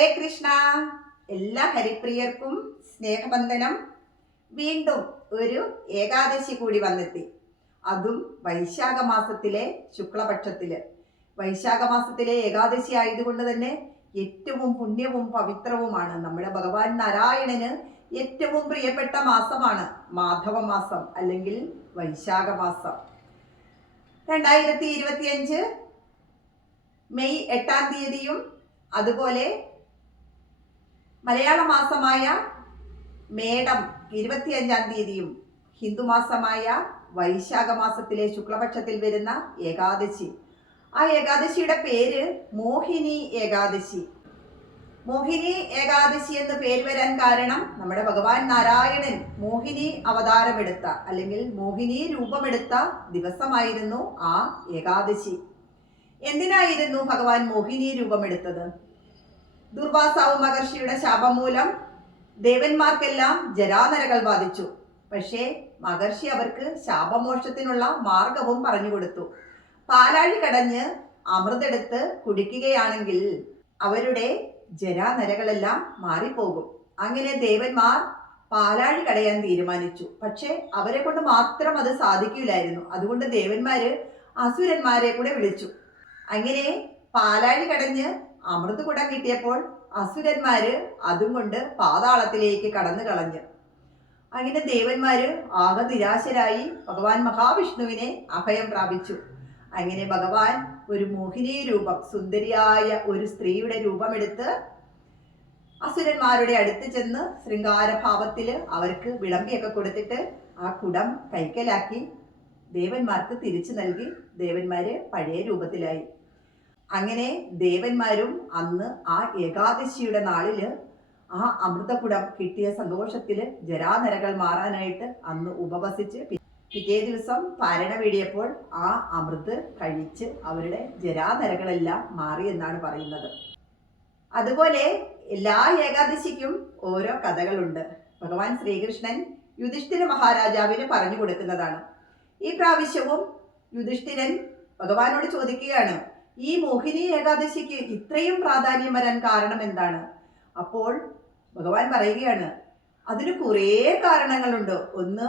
ഹരേ കൃഷ്ണ. എല്ലാ ഹരിപ്രിയർക്കും സ്നേഹബന്ധനം. വീണ്ടും ഒരു ഏകാദശി കൂടി വന്നെത്തി. അതും വൈശാഖ മാസത്തിലെ ശുക്ലപക്ഷത്തിൽ. വൈശാഖ മാസത്തിലെ ഏകാദശി ആയതുകൊണ്ട് തന്നെ ഏറ്റവും പുണ്യവും പവിത്രവുമാണ് നമ്മുടെ ഭഗവാൻ നാരായണന് ഏറ്റവും പ്രിയപ്പെട്ട മാസമാണ് മാധവ മാസം അല്ലെങ്കിൽ വൈശാഖ മാസം രണ്ടായിരത്തി ഇരുപത്തിയഞ്ച് മെയ് എട്ടാം തീയതിയും അതുപോലെ മലയാള മാസമായ മേടം ഇരുപത്തിയഞ്ചാം തീയതിയും ഹിന്ദുമാസമായ വൈശാഖ മാസത്തിലെ ശുക്ലപക്ഷത്തിൽ വരുന്ന ഏകാദശി. ആ ഏകാദശിയുടെ പേര് മോഹിനി ഏകാദശി. മോഹിനി ഏകാദശി എന്ന് പേര് വരാൻ കാരണം നമ്മുടെ ഭഗവാൻ നാരായണൻ മോഹിനി അവതാരമെടുത്ത അല്ലെങ്കിൽ മോഹിനി രൂപമെടുത്ത ദിവസമായിരുന്നു ആ ഏകാദശി. എന്തിനായിരുന്നു ഭഗവാൻ മോഹിനി രൂപമെടുത്തത്? ദുർവാസാവ് മഹർഷിയുടെ ശാപം മൂലം ദേവന്മാർക്കെല്ലാം ജരാനരകൾ ബാധിച്ചു. പക്ഷേ മഹർഷി അവർക്ക് ശാപമോക്ഷത്തിനുള്ള മാർഗവും പറഞ്ഞു കൊടുത്തു. പാലാഴി കടഞ്ഞ് അമൃതെടുത്ത് കുടിക്കുകയാണെങ്കിൽ അവരുടെ ജരാനരകളെല്ലാം മാറിപ്പോകും. അങ്ങനെ ദേവന്മാർ പാലാഴി കടയാൻ തീരുമാനിച്ചു. പക്ഷേ അവരെ കൊണ്ട് മാത്രം അത് സാധിക്കില്ലായിരുന്നു. അതുകൊണ്ട് ദേവന്മാര് അസുരന്മാരെ കൂടെ വിളിച്ചു. അങ്ങനെ പാലാഴി കടഞ്ഞ് അമൃത് കുടം കിട്ടിയപ്പോൾ അസുരന്മാര് അതും കൊണ്ട് പാതാളത്തിലേക്ക് കടന്നു കളഞ്ഞു. അങ്ങനെ ദേവന്മാര് ആകെ നിരാശരായി ഭഗവാൻ മഹാവിഷ്ണുവിനെ അഭയം പ്രാപിച്ചു. അങ്ങനെ ഭഗവാൻ ഒരു മോഹിനി രൂപം സുന്ദരിയായ ഒരു സ്ത്രീയുടെ രൂപമെടുത്ത് അസുരന്മാരുടെ അടുത്ത് ചെന്ന് ശൃംഗാരഭാവത്തിൽ അവർക്ക് വിളമ്പിയൊക്കെ കൊടുത്തിട്ട് ആ കുടം കൈക്കലാക്കി ദേവന്മാർക്ക് തിരിച്ചു നൽകി. ദേവന്മാര് പഴയ രൂപത്തിലായി. അങ്ങനെ ദേവന്മാരും അന്ന് ആ ഏകാദശിയുടെ നാളിൽ ആ അമൃതകുടം കിട്ടിയ സന്തോഷത്തിൽ ജരാനരകൾ മാറാനായിട്ട് അന്ന് ഉപവസിച്ച് പിറ്റേ ദിവസം പാരണ വീടിയപ്പോൾ ആ അമൃത് കഴിച്ച് അവരുടെ ജരാനരകളെല്ലാം മാറി എന്നാണ് പറയുന്നത്. അതുപോലെ എല്ലാ ഏകാദശിക്കും ഓരോ കഥകളുണ്ട്. ഭഗവാൻ ശ്രീകൃഷ്ണൻ യുധിഷ്ഠിര മഹാരാജാവിന് പറഞ്ഞു കൊടുക്കുന്നതാണ്. ഈ പ്രാവശ്യവും യുധിഷ്ഠിരൻ ഭഗവാനോട് ചോദിക്കുകയാണ് ഈ മോഹിനി ഏകാദശിക്ക് ഇത്രയും പ്രാധാന്യം വരാൻ കാരണം എന്താണ്? അപ്പോൾ ഭഗവാൻ പറയുകയാണ് അതിന് കുറേ കാരണങ്ങളുണ്ട്. ഒന്ന്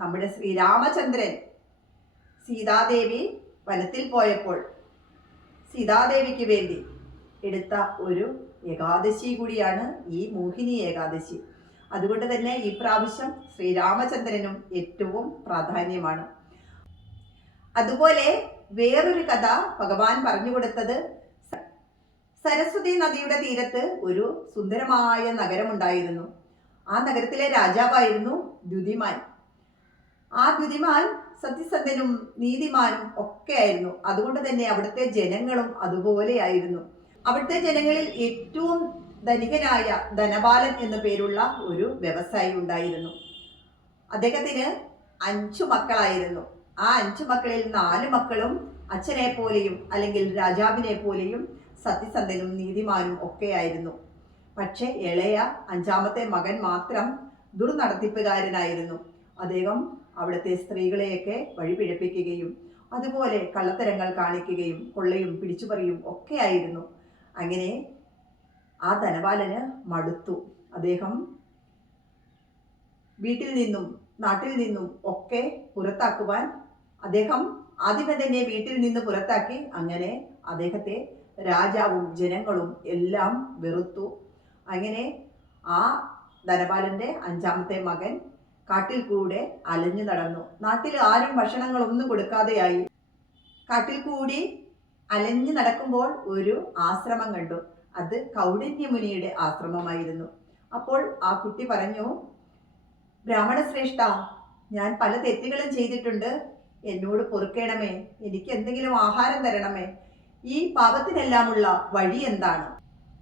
നമ്മുടെ ശ്രീരാമചന്ദ്രൻ സീതാദേവി വനത്തിൽ പോയപ്പോൾ സീതാദേവിക്ക് വേണ്ടി എടുത്ത ഒരു ഏകാദശി കൂടിയാണ് ഈ മോഹിനി ഏകാദശി. അതുകൊണ്ട് തന്നെ ഈ പ്രാവശ്യം ശ്രീരാമചന്ദ്രനും ഏറ്റവും പ്രാധാന്യമാണ്. അതുപോലെ വേറൊരു കഥ ഭഗവാൻ പറഞ്ഞു കൊടുത്തത് സരസ്വതി നദിയുടെ തീരത്ത് ഒരു സുന്ദരമായ നഗരമുണ്ടായിരുന്നു. ആ നഗരത്തിലെ രാജാവായിരുന്നു ദ്യുതിമാൻ. ആ ദ്യുതിമാൻ സത്യസന്ധനും നീതിമാനും ഒക്കെ ആയിരുന്നു. അതുകൊണ്ട് തന്നെ അവിടുത്തെ ജനങ്ങളും അതുപോലെയായിരുന്നു അവിടുത്തെ ജനങ്ങളിൽ ഏറ്റവും ധനികനായ ധനപാലൻ എന്നു പേരുള്ള ഒരു വ്യവസായി ഉണ്ടായിരുന്നു. അദ്ദേഹത്തിന് അഞ്ചു മക്കളായിരുന്നു. ആ അഞ്ചു മക്കളിൽ നാല് മക്കളും അച്ഛനെ പോലെയും അല്ലെങ്കിൽ രാജാവിനെ പോലെയും സത്യസന്ധനും നീതിമാനും ഒക്കെയായിരുന്നു പക്ഷേ ഇളയ അഞ്ചാമത്തെ മകൻ മാത്രം ദുർനടത്തിപ്പുകാരനായിരുന്നു. അദ്ദേഹം അവിടുത്തെ സ്ത്രീകളെയൊക്കെ വഴിപിഴപ്പിക്കുകയും അതുപോലെ കള്ളത്തരങ്ങൾ കാണിക്കുകയും കൊള്ളയും പിടിച്ചുപറിയും ഒക്കെ ആയിരുന്നു. അങ്ങനെ ആ ധനപാലന് മടുത്തു. അദ്ദേഹം വീട്ടിൽ നിന്നും നാട്ടിൽ നിന്നും ഒക്കെ പുറത്താക്കുവാൻ അദ്ദേഹം ആദ്യമേ തന്നെ വീട്ടിൽ നിന്ന് പുറത്താക്കി. അങ്ങനെ അദ്ദേഹത്തെ രാജാവും ജനങ്ങളും എല്ലാം വെറുത്തു. അങ്ങനെ ആ ധനപാലന്റെ അഞ്ചാമത്തെ മകൻ കാട്ടിൽ കൂടെ അലഞ്ഞു നടന്നു. നാട്ടിൽ ആരും ഭക്ഷണങ്ങളൊന്നും കൊടുക്കാതെയായി. കാട്ടിൽ കൂടി അലഞ്ഞു നടക്കുമ്പോൾ ഒരു ആശ്രമം കണ്ടു. അത് കൗടിന്യമുനിയുടെ ആശ്രമമായിരുന്നു. അപ്പോൾ ആ കുട്ടി പറഞ്ഞു ബ്രാഹ്മണ ശ്രേഷ്ഠ ഞാൻ പല തെറ്റുകളും ചെയ്തിട്ടുണ്ട്. എന്നോട് പൊറുക്കണമേ. എനിക്ക് എന്തെങ്കിലും ആഹാരം തരണമേ. ഈ പാപത്തിനെല്ലാമുള്ള വഴി എന്താണ്?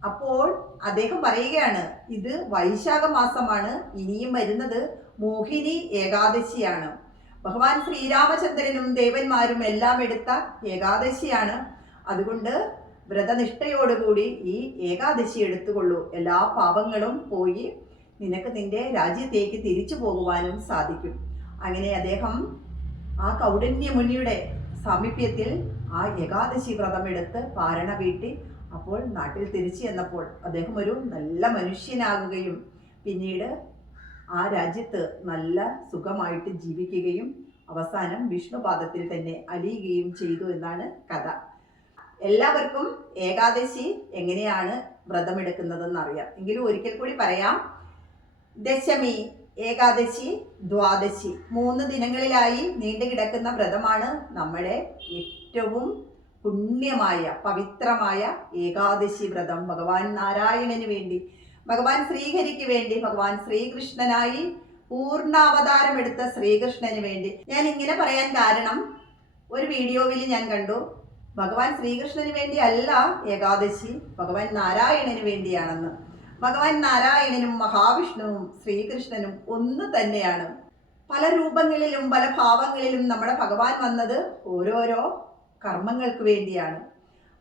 അപ്പോൾ അദ്ദേഹം പറയുകയാണ് ഇത് വൈശാഖ മാസമാണ് ഇനിയും വരുന്നത് മോഹിനി ഏകാദശിയാണ്. ഭഗവാൻ ശ്രീരാമചന്ദ്രനും ദേവന്മാരും എല്ലാം എടുത്ത ഏകാദശിയാണ്. അതുകൊണ്ട് വ്രതനിഷ്ഠയോടുകൂടി ഈ ഏകാദശി എടുത്തുകൊള്ളൂ. എല്ലാ പാപങ്ങളും പോയി നിനക്ക് നിന്റെ രാജ്യത്തേക്ക് തിരിച്ചു പോകുവാനും സാധിക്കും. അങ്ങനെ അദ്ദേഹം ആ കൗടന്യ മുനിയുടെ സാമീപ്യത്തിൽ ആ ഏകാദശി വ്രതം എടുത്ത് പാരണ വീട്ടി അപ്പോൾ നാട്ടിൽ തിരിച്ചു ചെന്നപ്പോൾ അദ്ദേഹം ഒരു നല്ല മനുഷ്യനാകുകയും പിന്നീട് ആ രാജ്യത്ത് നല്ല സുഖമായിട്ട് ജീവിക്കുകയും അവസാനം വിഷ്ണുപാദത്തിൽ തന്നെ അലിയുകയും ചെയ്തു എന്നാണ് കഥ. എല്ലാവർക്കും ഏകാദശി എങ്ങനെയാണ് വ്രതമെടുക്കുന്നതെന്ന് അറിയാം. എങ്കിലും ഒരിക്കൽ കൂടി പറയാം. ദശമി ഏകാദശി ദ്വാദശി മൂന്ന് ദിനങ്ങളിലായി നീണ്ടു കിടക്കുന്ന വ്രതമാണ് നമ്മുടെ ഏറ്റവും പുണ്യമായ പവിത്രമായ ഏകാദശി വ്രതം. ഭഗവാൻ നാരായണന് വേണ്ടി ഭഗവാൻ ശ്രീഹരിക്ക് വേണ്ടി ഭഗവാൻ ശ്രീകൃഷ്ണനായി പൂർണാവതാരം എടുത്ത ശ്രീകൃഷ്ണന് വേണ്ടി. ഞാൻ ഇങ്ങനെ പറയാൻ കാരണം ഒരു വീഡിയോയിൽ ഞാൻ കണ്ടു ഭഗവാൻ ശ്രീകൃഷ്ണന് വേണ്ടി അല്ല ഏകാദശി ഭഗവാൻ നാരായണന് വേണ്ടിയാണെന്ന്. ഭഗവാൻ നാരായണനും മഹാവിഷ്ണുവും ശ്രീകൃഷ്ണനും ഒന്ന് തന്നെയാണ്. പല രൂപങ്ങളിലും പല ഭാവങ്ങളിലും നമ്മുടെ ഭഗവാൻ വന്നത് ഓരോരോ കർമ്മങ്ങൾക്ക് വേണ്ടിയാണ്.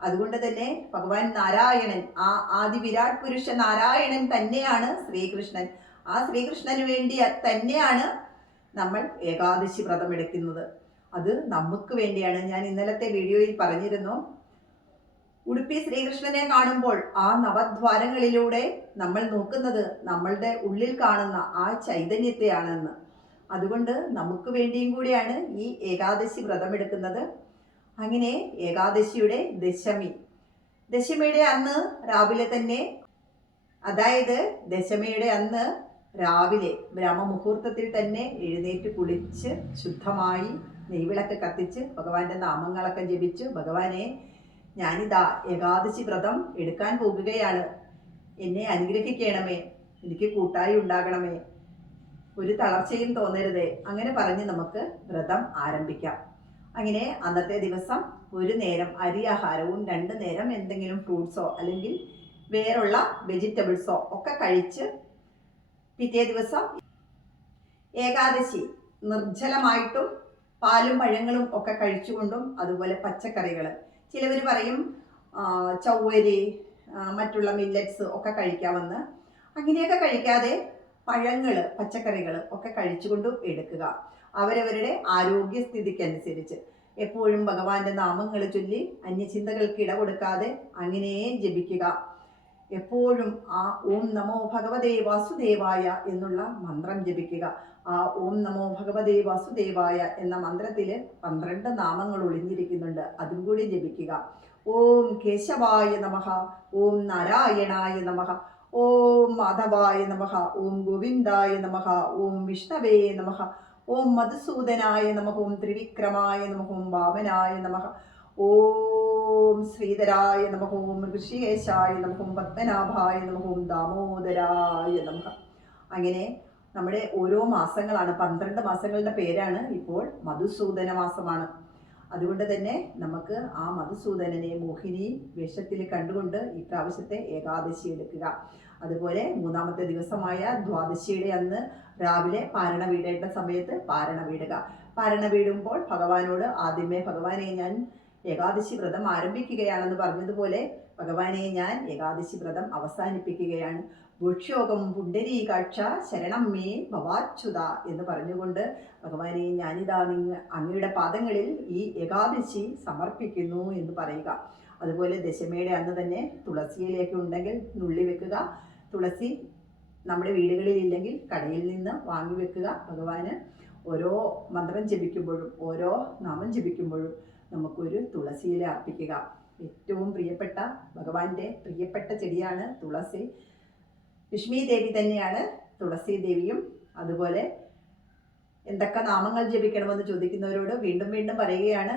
അതുകൊണ്ട് തന്നെ ഭഗവാൻ നാരായണൻ ആ ആദി വിരാട് പുരുഷ നാരായണൻ തന്നെയാണ് ശ്രീകൃഷ്ണൻ. ആ ശ്രീകൃഷ്ണന് വേണ്ടി തന്നെയാണ് നമ്മൾ ഏകാദശി വ്രതം എടുക്കുന്നത് അത് നമുക്ക് വേണ്ടിയാണ്. ഞാൻ ഇന്നലത്തെ വീഡിയോയിൽ പറഞ്ഞിരുന്നു. ഉടുപ്പി ശ്രീകൃഷ്ണനെ കാണുമ്പോൾ ആ നവദ്വാരങ്ങളിലൂടെ നമ്മൾ നോക്കുന്നത് നമ്മളുടെ ഉള്ളിൽ കാണുന്ന ആ ചൈതന്യത്തെയാണെന്ന്. അതുകൊണ്ട് നമുക്ക് വേണ്ടിയും കൂടിയാണ് ഈ ഏകാദശി വ്രതമെടുക്കുന്നത് അങ്ങനെ ഏകാദശിയുടെ ദശമി. ദശമിയുടെ അന്ന് രാവിലെ തന്നെ അതായത് ദശമിയുടെ അന്ന് രാവിലെ ബ്രഹ്മമുഹൂർത്തത്തിൽ തന്നെ എഴുന്നേറ്റ് കുളിച്ച് ശുദ്ധമായി നെയ്വിളക്ക് കത്തിച്ച് ഭഗവാന്റെ നാമങ്ങളൊക്കെ ജപിച്ചു ഭഗവാനെ ഞാനിതാ ഏകാദശി വ്രതം എടുക്കാൻ പോകുകയാണ്. എന്നെ അനുഗ്രഹിക്കണമേ. എനിക്ക് കൂട്ടായി ഉണ്ടാകണമേ. ഒരു തളർച്ചയും തോന്നരുതേ. അങ്ങനെ പറഞ്ഞ് നമുക്ക് വ്രതം ആരംഭിക്കാം. അങ്ങനെ അന്നത്തെ ദിവസം ഒരു നേരം അരി ആഹാരവും രണ്ട് നേരം എന്തെങ്കിലും ഫ്രൂട്ട്സോ അല്ലെങ്കിൽ വേറുള്ള വെജിറ്റബിൾസോ ഒക്കെ കഴിച്ച് പിറ്റേ ദിവസം ഏകാദശി നിർജലമായിട്ടും പാലും പഴങ്ങളും ഒക്കെ കഴിച്ചുകൊണ്ടും അതുപോലെ പച്ചക്കറികൾ ചിലവർ പറയും ആ, ചൗവരി മറ്റുള്ള മില്ലറ്റ്സ് ഒക്കെ കഴിക്കാമെന്ന്. അങ്ങനെയൊക്കെ കഴിക്കാതെ പഴങ്ങൾ പച്ചക്കറികൾ ഒക്കെ കഴിച്ചുകൊണ്ട് എടുക്കുക. അവരവരുടെ ആരോഗ്യസ്ഥിതിക്കനുസരിച്ച്. എപ്പോഴും ഭഗവാന്റെ നാമങ്ങൾ ചൊല്ലി അന്യചിന്തകൾക്ക് ഇട കൊടുക്കാതെ അങ്ങനെയും ജപിക്കുക. എപ്പോഴും ആ ഓം നമോ ഭഗവതേ വാസുദേവായ എന്നുള്ള മന്ത്രം ജപിക്കുക. ആ ഓം നമോ ഭഗവതേ വാസുദേവായ എന്ന മന്ത്രത്തിൽ പന്ത്രണ്ട് നാമങ്ങൾ ഒളിഞ്ഞിരിക്കുന്നുണ്ട്. അതും കൂടി ജപിക്കുക. ഓം കേശവായ നമഃ ഓം നാരായണായ നമഃ ഓം മാധവായ നമഃ ഓം ഗോവിന്ദായ നമഃ ഓം വിഷ്ണവേ നമഃ ഓം മധുസൂദനായ നമഃ ഓം ത്രിവിക്രമായ നമഃ ഓം വാമനായ നമഃ ഓം ശ്രീധരായ നമ ഓം ഋഷികേശായ നമ ഓം പത്മനാഭായ നമ ഓം ദാമോദരായ നമഹ അങ്ങനെ നമ്മുടെ ഓരോ മാസങ്ങളാണ് പന്ത്രണ്ട് മാസങ്ങളുടെ പേരാണ് ഇപ്പോൾ മധുസൂദന മാസമാണ്. അതുകൊണ്ട് തന്നെ നമുക്ക് ആ മധുസൂദനനെ മോഹിനി വേഷത്തിൽ കണ്ടുകൊണ്ട് ഈ പ്രാവശ്യത്തെ ഏകാദശി എടുക്കുക. അതുപോലെ മൂന്നാമത്തെ ദിവസമായ ദ്വാദശിയുടെ അന്ന് രാവിലെ പാരണ വീടേണ്ട സമയത്ത് പാരണ വീടുക. പാരണ വീടുമ്പോൾ ഭഗവാനോട് ആദ്യമേ ഭഗവാനെ ഞാൻ ഏകാദശി വ്രതം ആരംഭിക്കുകയാണെന്ന് പറഞ്ഞതുപോലെ ഭഗവാനെ ഞാൻ ഏകാദശി വ്രതം അവസാനിപ്പിക്കുകയാണ്. ഭുക്ഷോകം പുണ്ടരീകാക്ഷ ശരണം മേ ഭവാച്യുത എന്ന് പറഞ്ഞുകൊണ്ട് ഭഗവാനെ ഞാനിതാ നിങ്ങ അങ്ങയുടെ പാദങ്ങളിൽ ഈ ഏകാദശി സമർപ്പിക്കുന്നു എന്ന് പറയുക. അതുപോലെ ദശമയുടെ അന്ന് തന്നെ തുളസിയിലേക്ക് ഉണ്ടെങ്കിൽ നുള്ളി വെക്കുക. തുളസി നമ്മുടെ വീടുകളിൽ ഇല്ലെങ്കിൽ കടയിൽ നിന്ന് വാങ്ങി വെക്കുക. ഭഗവാന് ഓരോ മന്ത്രം ജപിക്കുമ്പോഴും ഓരോ നാമം ജപിക്കുമ്പോഴും നമുക്കൊരു തുളസിയില അർപ്പിക്കുക. ഏറ്റവും പ്രിയപ്പെട്ട ഭഗവാന്റെ പ്രിയപ്പെട്ട ചെടിയാണ് തുളസി. ലക്ഷ്മി ദേവി തന്നെയാണ് തുളസി ദേവിയും. അതുപോലെ എന്തൊക്കെ നാമങ്ങൾ ജപിക്കണമെന്ന് ചോദിക്കുന്നവരോട് വീണ്ടും വീണ്ടും പറയുകയാണ്.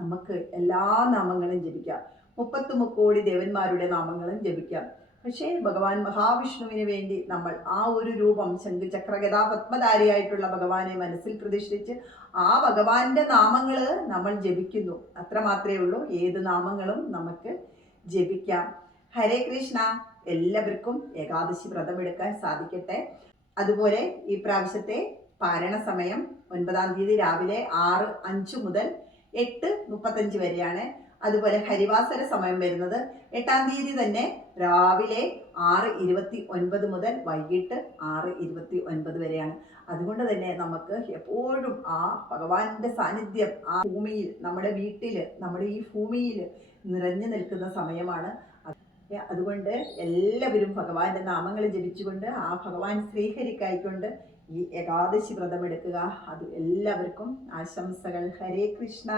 നമുക്ക് എല്ലാ നാമങ്ങളും ജപിക്കാം. മുപ്പത്തി മുക്കോടി ദേവന്മാരുടെ നാമങ്ങളും ജപിക്കാം. പക്ഷേ ഭഗവാൻ മഹാവിഷ്ണുവിന് വേണ്ടി നമ്മൾ ആ ഒരു രൂപം ശംഖുചക്രഗതാ പത്മധാരിയായിട്ടുള്ള ഭഗവാനെ മനസ്സിൽ പ്രതിഷ്ഠിച്ച് ആ ഭഗവാന്റെ നാമങ്ങൾ നമ്മൾ ജപിക്കുന്നു. അത്ര മാത്രമേ ഉള്ളൂ. ഏത് നാമങ്ങളും നമുക്ക് ജപിക്കാം. ഹരേ കൃഷ്ണ. എല്ലാവർക്കും ഏകാദശി വ്രതമെടുക്കാൻ സാധിക്കട്ടെ. അതുപോലെ ഈ പ്രാവശ്യത്തെ പാരണ സമയം ഒൻപതാം തീയതി രാവിലെ ആറ് അഞ്ച് മുതൽ എട്ട് മുപ്പത്തഞ്ച് വരെയാണ്. അതുപോലെ ഹരിവാസര സമയം വരുന്നത്. എട്ടാം തീയതി തന്നെ രാവിലെ ആറ് ഇരുപത്തി ഒൻപത് മുതൽ വൈകിട്ട് ആറ് ഇരുപത്തി ഒൻപത് വരെയാണ്. അതുകൊണ്ട് തന്നെ നമുക്ക് എപ്പോഴും ആ ഭഗവാന്റെ സാന്നിധ്യം ആ ഭൂമിയിൽ നമ്മുടെ വീട്ടിൽ നമ്മുടെ ഈ ഭൂമിയിൽ നിറഞ്ഞു നിൽക്കുന്ന സമയമാണ് അതുകൊണ്ട് എല്ലാവരും ഭഗവാന്റെ നാമങ്ങൾ ജപിച്ചുകൊണ്ട് ആ ഭഗവാൻ ശ്രീഹരിക്കായിക്കൊണ്ട് ഈ ഏകാദശി വ്രതം എടുക്കുക അത് എല്ലാവർക്കും ആശംസകൾ. ഹരേ കൃഷ്ണ.